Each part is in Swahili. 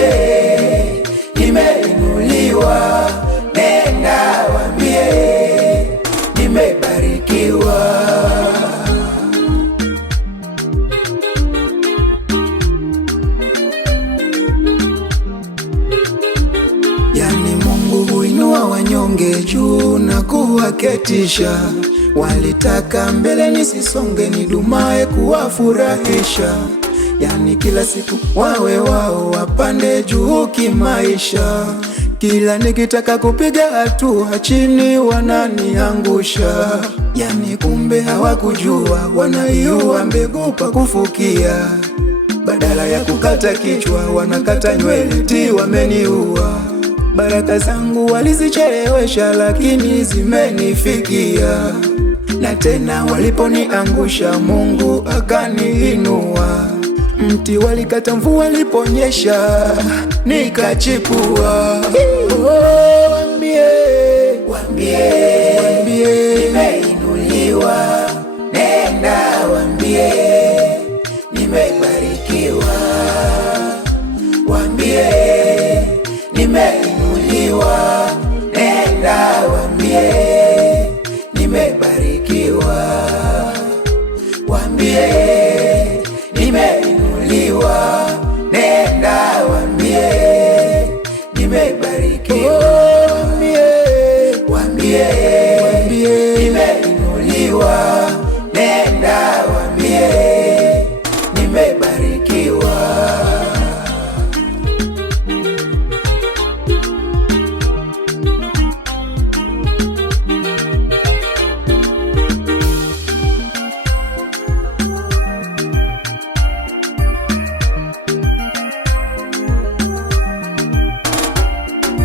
wambie nimeinuliwa. Nenda wambie nimebarikiwa. Yani Mungu huinua wanyonge juu na kuwaketisha. Walitaka mbele nisisonge, nidumae kuwafurahisha. Yani kila siku wawe wao, wapande juu kimaisha. Kila nikitaka kupiga hatua chini wananiangusha. Yani kumbe hawakujua wanaiua mbegu pa kufukia. Badala ya kukata kichwa wanakata nywele, ti wameniua. Baraka zangu walizichelewesha, lakini zimenifikia. Na tena waliponiangusha, Mungu akaniinua. Mti walikata, mvua iliponyesha, nikachipua. Wambie nimeinuliwa. Nenda wambie nimebarikiwa. Wambie nimeinuliwa. Nenda wambie nimebarikiwa. Wambie nimeinuliwa. Nenda wambie nimebarikiwa. Wambie nimeinuliwa. Nenda wambie nimebarikiwa.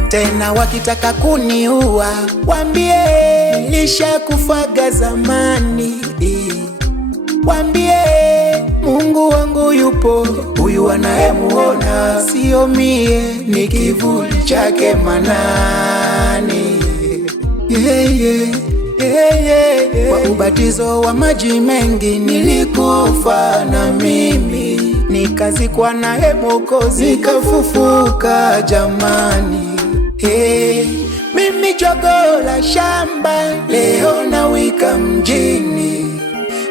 Tena wakitaka kuniua, wambie nilishakufaga zamani. Wambie Mungu wangu yupo, huyu anayemuona sio mie, ni kivuli chake Manani. Kwa ubatizo wa maji mengi nilikufa na mimi, nikazikwa naye Mwokozi, nikafufuka jamani. Mimi jogoo la shamba, leo nawika mjini.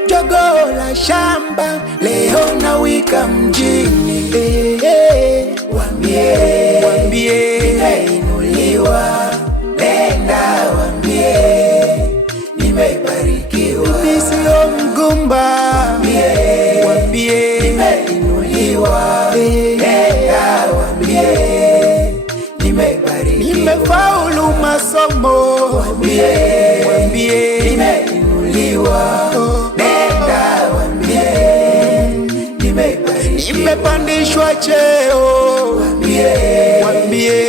Jogoo la shamba, leo nawika mjini. Wambie nimeinuliwa. Nenda wambie nimebarikiwa. Mimi sio mgumba. Wambie nimeinuliwa. Nenda wambie nimebarikiwa. Nimefaulu masomo. Wambie nimeinuliwa. Nenda wambie nimebarikiwa. Nimepandishwa cheo. Wambie